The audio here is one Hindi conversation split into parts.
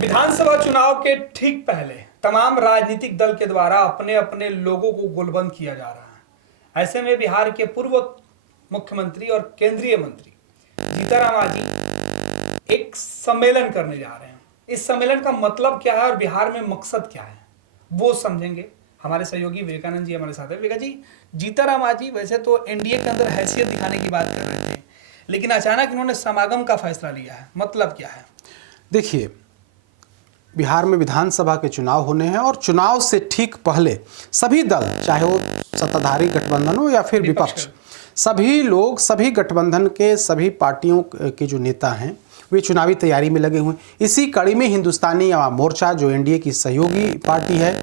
विधानसभा चुनाव के ठीक पहले तमाम राजनीतिक दल के द्वारा अपने अपने लोगों को गोलबंद किया जा रहा है। ऐसे में बिहार के पूर्व मुख्यमंत्री और केंद्रीय मंत्री जीतन राम मांझी एक सम्मेलन करने जा रहे हैं। इस सम्मेलन का मतलब क्या है और बिहार में मकसद क्या है वो समझेंगे। हमारे सहयोगी विवेकानंद जी हमारे साथ है। विवेका जी, जीतन राम मांझी वैसे तो एनडीए के अंदर हैसियत दिखाने की बात कर रहे थे, लेकिन अचानक इन्होंने समागम का फैसला लिया है, मतलब क्या है? देखिए, बिहार में विधानसभा के चुनाव होने हैं और चुनाव से ठीक पहले सभी दल, चाहे वो सत्ताधारी गठबंधन हो या फिर विपक्ष, सभी लोग, सभी गठबंधन के सभी पार्टियों के जो नेता हैं वे चुनावी तैयारी में लगे हुए हैं। इसी कड़ी में हिंदुस्तानी आवाम मोर्चा, जो एनडीए की सहयोगी पार्टी है,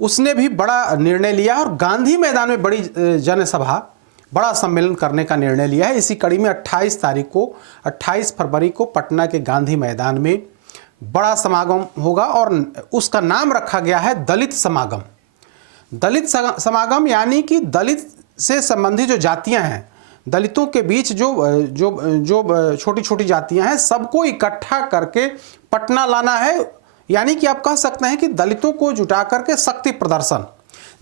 उसने भी बड़ा निर्णय लिया और गांधी मैदान में बड़ी जनसभा, बड़ा सम्मेलन करने का निर्णय लिया है। इसी कड़ी में 28 फरवरी को पटना के गांधी मैदान में बड़ा समागम होगा और उसका नाम रखा गया है दलित समागम। दलित समागम यानी कि दलित से संबंधित जो जातियां हैं, दलितों के बीच जो छोटी छोटी जातियां हैं, सबको इकट्ठा करके पटना लाना है। यानी कि आप कह सकते हैं कि दलितों को जुटा करके शक्ति प्रदर्शन।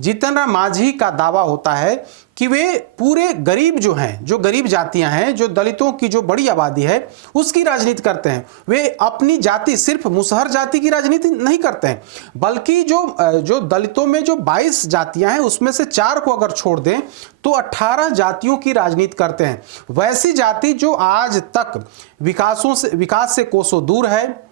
जीतन राम मांझी का दावा होता है कि वे पूरे गरीब जो हैं, जो गरीब जातियां हैं, जो दलितों की जो बड़ी आबादी है, उसकी राजनीति करते हैं। वे अपनी जाति, सिर्फ मुसहर जाति की राजनीति नहीं करते हैं, बल्कि जो दलितों में जो 22 जातियां हैं उसमें से 4 को अगर छोड़ दें तो 18 जातियों की राजनीति करते हैं। वैसी जाति जो आज तक विकास से कोसों दूर है,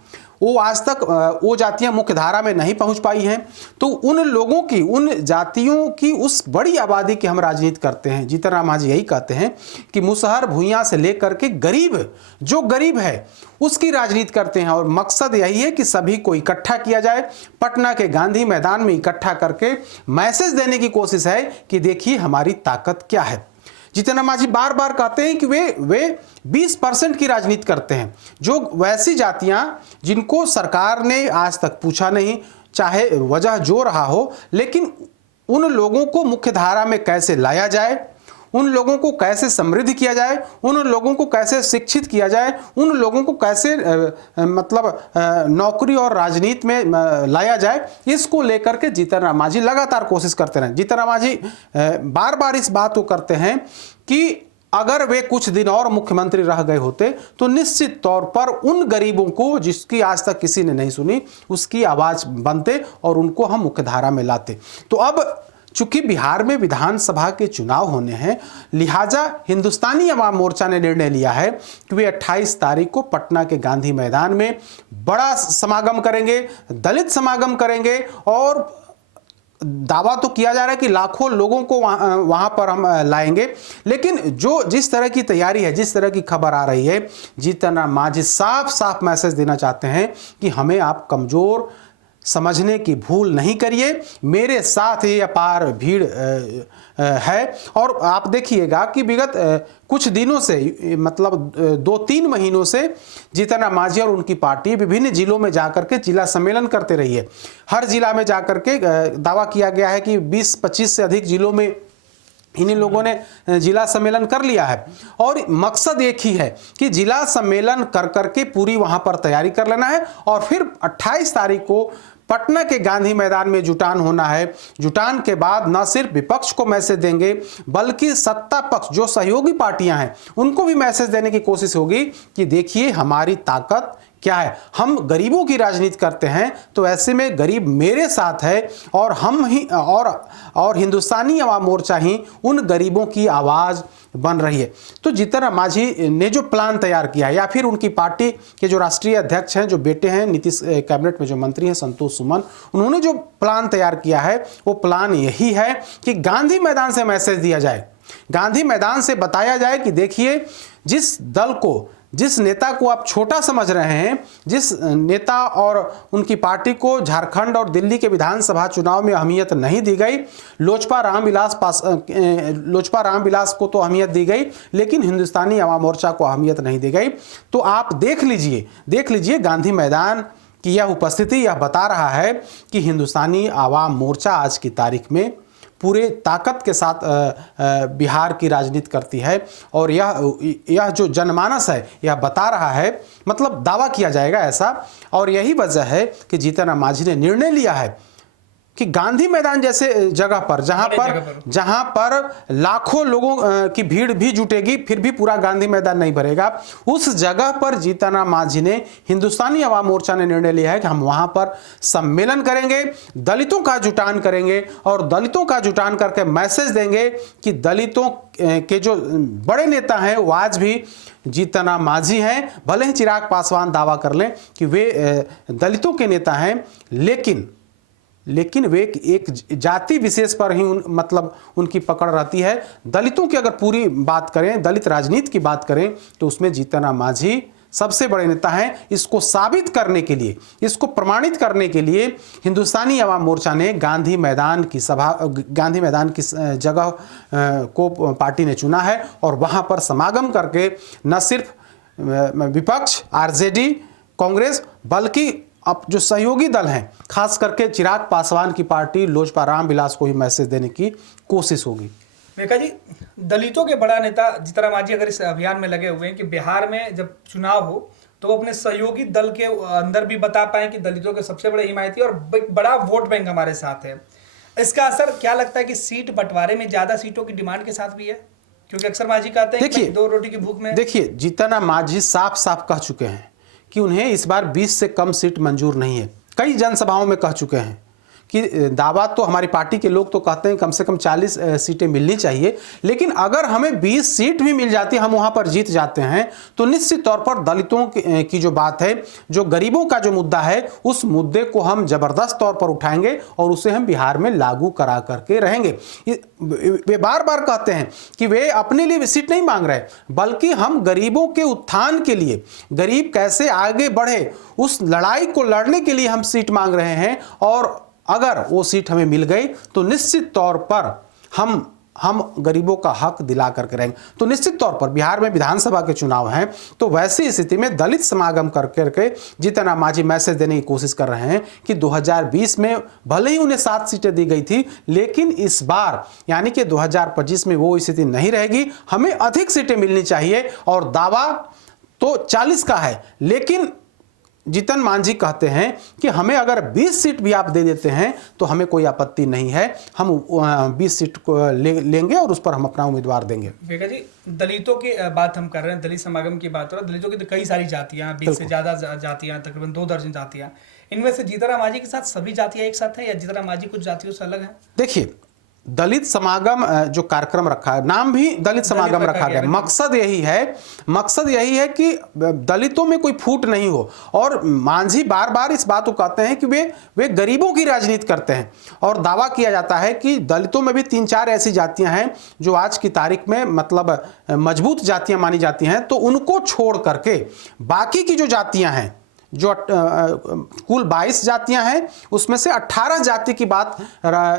वो आज तक वो जातियां मुख्य धारा में नहीं पहुंच पाई हैं। तो उन लोगों की, उन जातियों की उस बड़ी आबादी की हम राजनीति करते हैं। जीतन राम मांझी यही कहते हैं कि मुसहर भूइयां से लेकर के गरीब, जो गरीब है उसकी राजनीति करते हैं और मकसद यही है कि सभी को इकट्ठा किया जाए, पटना के गांधी मैदान में इकट्ठा करके मैसेज देने की कोशिश है कि देखिए हमारी ताकत क्या है। जीतन राम मांझी बार बार कहते हैं कि वे 20% की राजनीति करते हैं, जो वैसी जातियां जिनको सरकार ने आज तक पूछा नहीं, चाहे वजह जो रहा हो, लेकिन उन लोगों को मुख्य धारा में कैसे लाया जाए, उन लोगों को कैसे समृद्ध किया जाए, उन लोगों को कैसे शिक्षित किया जाए, उन लोगों को कैसे नौकरी और राजनीति में लाया जाए, इसको लेकर के जीतन राम मांझी लगातार कोशिश करते रहे। जीतन राम मांझी बार बार इस बात को करते हैं कि अगर वे कुछ दिन और मुख्यमंत्री रह गए होते तो निश्चित तौर पर उन गरीबों को, जिसकी आज तक किसी ने नहीं सुनी, उसकी आवाज बनते और उनको हम मुख्यधारा में लाते। तो अब चूंकि बिहार में विधानसभा के चुनाव होने हैं, लिहाजा हिंदुस्तानी अवाम मोर्चा ने निर्णय लिया है कि वे 28 तारीख को पटना के गांधी मैदान में बड़ा समागम करेंगे, दलित समागम करेंगे और दावा तो किया जा रहा है कि लाखों लोगों को वहां पर हम लाएंगे। लेकिन जिस तरह की तैयारी है, जिस तरह की खबर आ रही है, जीतन राम मांझी साफ साफ मैसेज देना चाहते हैं कि हमें आप कमजोर समझने की भूल नहीं करिए, मेरे साथ ही अपार भीड़ है। और आप देखिएगा कि विगत कुछ दिनों से, मतलब 2-3 महीनों से जीतन राम मांझी और उनकी पार्टी विभिन्न जिलों में जाकर के जिला सम्मेलन करते रही है। हर जिला में जाकर के दावा किया गया है कि 20-25 से अधिक जिलों में इन्हीं लोगों ने जिला सम्मेलन कर लिया है और मकसद एक ही है कि जिला सम्मेलन कर करके पूरी वहां पर तैयारी कर लेना है और फिर 28 तारीख को पटना के गांधी मैदान में जुटान होना है। जुटान के बाद न सिर्फ विपक्ष को मैसेज देंगे, बल्कि सत्ता पक्ष, जो सहयोगी पार्टियां हैं, उनको भी मैसेज देने की कोशिश होगी कि देखिए हमारी ताकत क्या है। हम गरीबों की राजनीति करते हैं, तो ऐसे में गरीब मेरे साथ है और हम ही और हिंदुस्तानी अवाम मोर्चा ही उन गरीबों की आवाज़ बन रही है। तो जीतन राम मांझी ने जो प्लान तैयार किया है, या फिर उनकी पार्टी के जो राष्ट्रीय अध्यक्ष हैं, जो बेटे हैं, नीतीश कैबिनेट में जो मंत्री हैं संतोष सुमन, उन्होंने जो प्लान तैयार किया है वो प्लान यही है कि गांधी मैदान से मैसेज दिया जाए, गांधी मैदान से बताया जाए कि देखिए जिस दल को, जिस नेता को आप छोटा समझ रहे हैं, जिस नेता और उनकी पार्टी को झारखंड और दिल्ली के विधानसभा चुनाव में अहमियत नहीं दी गई, लोजपा रामविलास को तो अहमियत दी गई, लेकिन हिंदुस्तानी अवाम मोर्चा को अहमियत नहीं दी गई। तो आप देख लीजिए गांधी मैदान की यह उपस्थिति यह बता रहा है कि हिंदुस्तानी अवाम मोर्चा आज की तारीख में पूरे ताकत के साथ बिहार की राजनीति करती है। और यह जो जनमानस है यह बता रहा है, मतलब दावा किया जाएगा ऐसा। और यही वजह है कि जीतन राम मांझी ने निर्णय लिया है कि गांधी मैदान जैसे जगह पर जहां पर लाखों लोगों की भीड़ भी जुटेगी फिर भी पूरा गांधी मैदान नहीं भरेगा, उस जगह पर जीतन राम मांझी ने, हिंदुस्तानी अवाम मोर्चा ने निर्णय लिया है कि हम वहां पर सम्मेलन करेंगे, दलितों का जुटान करेंगे और दलितों का जुटान करके मैसेज देंगे कि दलितों के जो बड़े नेता हैं वो आज भी जीतन राम मांझी हैं। भले ही चिराग पासवान दावा कर लें कि वे दलितों के नेता हैं, लेकिन वे एक जाति विशेष पर ही मतलब उनकी पकड़ रहती है। दलितों की अगर पूरी बात करें, दलित राजनीति की बात करें, तो उसमें जीतन राम मांझी सबसे बड़े नेता हैं। इसको साबित करने के लिए, इसको प्रमाणित करने के लिए हिंदुस्तानी अवाम मोर्चा ने गांधी मैदान की जगह को पार्टी ने चुना है और वहां पर समागम करके न सिर्फ विपक्ष आरजेडी कांग्रेस बल्कि अब जो सहयोगी दल हैं, खास करके चिराग पासवान की पार्टी लोजपा रामविलास को ही मैसेज देने की कोशिश होगी। मेका जी, दलितों के बड़ा नेता जीतन राम मांझी अगर इस अभियान में लगे हुए हैं कि बिहार में जब चुनाव हो तो वो अपने सहयोगी दल के अंदर भी बता पाए कि दलितों के सबसे बड़े हिमायती और बड़ा वोट बैंक हमारे साथ है, इसका असर क्या लगता है कि सीट बंटवारे में ज्यादा सीटों की डिमांड के साथ भी है? क्योंकि अक्सर मांझी कहते हैं कि दो रोटी की भूख में। देखिए, जीतन राम मांझी साफ साफ कह चुके हैं कि उन्हें इस बार 20 से कम सीट मंजूर नहीं है। कई जनसभाओं में कह चुके हैं कि दावा तो हमारी पार्टी के लोग तो कहते हैं कम से कम 40 सीटें मिलनी चाहिए, लेकिन अगर हमें 20 सीट भी मिल जाती, हम वहां पर जीत जाते हैं, तो निश्चित तौर पर दलितों की जो बात है, जो गरीबों का जो मुद्दा है, उस मुद्दे को हम जबरदस्त तौर पर उठाएंगे और उसे हम बिहार में लागू करा करके रहेंगे। वे बार बार कहते हैं कि वे अपने लिए सीट नहीं मांग रहे, बल्कि हम गरीबों के उत्थान के लिए, गरीब कैसे आगे बढ़े उस लड़ाई को लड़ने के लिए हम सीट मांग रहे हैं। और अगर वो सीट हमें मिल गई तो निश्चित तौर पर हम गरीबों का हक दिला करके रहेंगे। तो निश्चित तौर पर बिहार में विधानसभा के चुनाव हैं, तो वैसी स्थिति में दलित समागम करके जीतन राम मांझी मैसेज देने की कोशिश कर रहे हैं कि 2020 में भले ही उन्हें 7 सीटें दी गई थी, लेकिन इस बार यानी कि 2025 में वो स्थिति नहीं रहेगी, हमें अधिक सीटें मिलनी चाहिए। और दावा तो 40 का है, लेकिन जीतन मांझी कहते हैं कि हमें अगर 20 सीट भी आप दे देते हैं तो हमें कोई आपत्ति नहीं है, हम 20 सीट को लेंगे और उस पर हम अपना उम्मीदवार देंगे। विवेका जी, दलितों की बात हम कर रहे हैं, दलित समागम की बात हो रहा है। दलितों की तो कई सारी जातियां, 20 से ज्यादा जातियां, तकरीबन 2 दर्जन जातियां। इनमें से जीतन राम मांझी के साथ सभी जातियां एक साथ हैं या जीतन राम मांझी कुछ जातियों से अलग है? देखिए, दलित समागम जो कार्यक्रम रखा है, नाम भी दलित समागम रखा गया, मकसद यही है कि दलितों में कोई फूट नहीं हो। और मांझी बार बार इस बात को कहते हैं कि वे गरीबों की राजनीति करते हैं। और दावा किया जाता है कि दलितों में भी 3-4 ऐसी जातियां हैं जो आज की तारीख में मतलब मजबूत जातियां मानी जाती हैं, तो उनको छोड़ करके बाकी की जो जातियां हैं, जो कुल 22 जातियां हैं, उसमें से 18 जाति की बात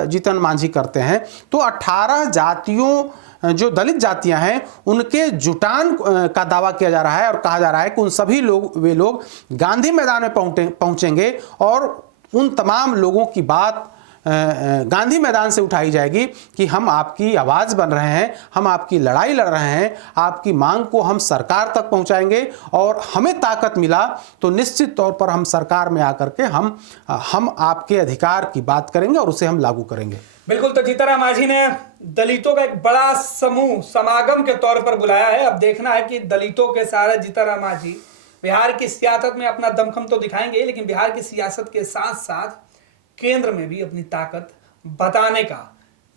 जीतन मांझी करते हैं। तो 18 जातियों जो दलित जातियां हैं उनके जुटान का दावा किया जा रहा है और कहा जा रहा है कि उन सभी वे लोग गांधी मैदान में पहुंचेंगे और उन तमाम लोगों की बात गांधी मैदान से उठाई जाएगी कि हम आपकी आवाज़ बन रहे हैं, हम आपकी लड़ाई लड़ रहे हैं, आपकी मांग को हम सरकार तक पहुंचाएंगे और हमें ताकत मिला तो निश्चित तौर पर हम सरकार में आकर के हम आपके अधिकार की बात करेंगे और उसे हम लागू करेंगे। बिल्कुल। तो जीतन राम मांझी ने दलितों का एक बड़ा समूह समागम के तौर पर बुलाया है। अब देखना है कि दलितों के सारे जीतन राम मांझी बिहार की सियासत में अपना दमखम तो दिखाएंगे, लेकिन बिहार की सियासत के साथ साथ केंद्र में भी अपनी ताकत बताने का,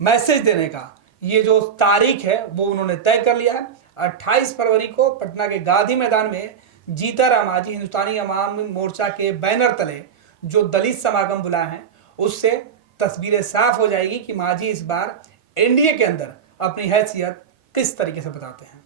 मैसेज देने का ये जो तारीख है वो उन्होंने तय कर लिया है। 28 फरवरी को पटना के गांधी मैदान में जीतन राम मांझी हिंदुस्तानी अवाम मोर्चा के बैनर तले जो दलित समागम बुलाए हैं, उससे तस्वीरें साफ हो जाएगी कि मांझी इस बार एनडीए के अंदर अपनी हैसियत किस तरीके से बताते हैं।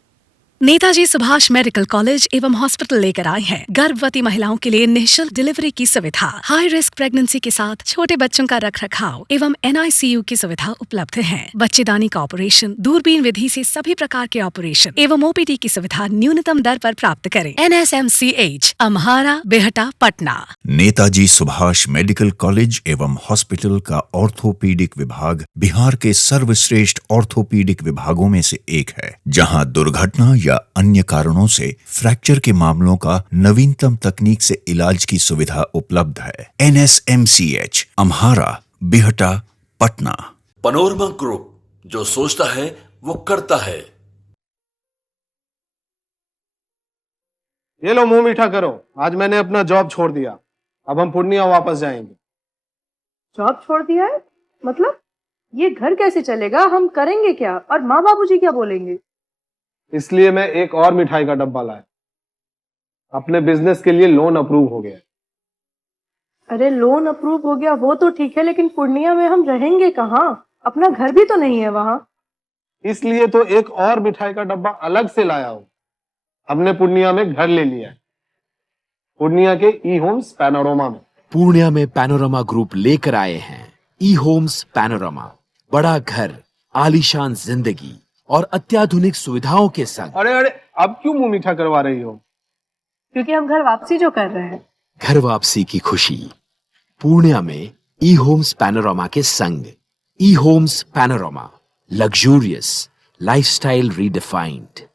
नेताजी सुभाष मेडिकल कॉलेज एवं हॉस्पिटल लेकर आए हैं गर्भवती महिलाओं के लिए निःशुल्क डिलीवरी की सुविधा। हाई रिस्क प्रेगनेंसी के साथ छोटे बच्चों का रखरखाव एवं NICU की सुविधा उपलब्ध है। बच्चेदानी का ऑपरेशन, दूरबीन विधि से सभी प्रकार के ऑपरेशन एवं OPD की सुविधा न्यूनतम दर पर प्राप्त करें। NSMCH, अम्हारा, बेहटा, पटना। नेताजी सुभाष मेडिकल कॉलेज एवं हॉस्पिटल का ऑर्थोपीडिक विभाग बिहार के सर्वश्रेष्ठ ऑर्थोपीडिक विभागों में से एक है, जहां दुर्घटना या अन्य कारणों से फ्रैक्चर के मामलों का नवीनतम तकनीक से इलाज की सुविधा उपलब्ध है। NSMCH, Amhara, Bihta, Patna. Panorama group, जो सोचता है वो करता है। ये लो मुंह मीठा करो, आज मैंने अपना जॉब छोड़ दिया। अब हम पूर्णिया वापस जाएंगे। जॉब छोड़ दिया है? मतलब ये घर कैसे चलेगा? हम करेंगे क्या? और माँ बाबूजी क्या बोलेंगे? इसलिए मैं एक और मिठाई का डब्बा लाया। अपने बिजनेस के लिए लोन अप्रूव हो गया। अरे लोन अप्रूव हो गया वो तो ठीक है, लेकिन पूर्णिया में हम रहेंगे कहाँ? अपना घर भी तो नहीं है वहाँ। इसलिए तो एक और मिठाई का डब्बा अलग से लाया हूँ। हमने पूर्णिया में घर ले लिया है, पूर्णिया के E-Homes पैनोरमा में। पूर्णिया में पैनोरमा ग्रुप लेकर आए हैं E-Homes पैनोरमा। बड़ा घर, आलीशान जिंदगी और अत्याधुनिक सुविधाओं के संग। अरे अरे, अब क्यों मुंह मीठा करवा रही हो? क्योंकि हम घर वापसी जो कर रहे हैं। घर वापसी की खुशी पूर्णिया में E-Homes पैनोरमा के संग। E-Homes panorama, luxurious lifestyle redefined.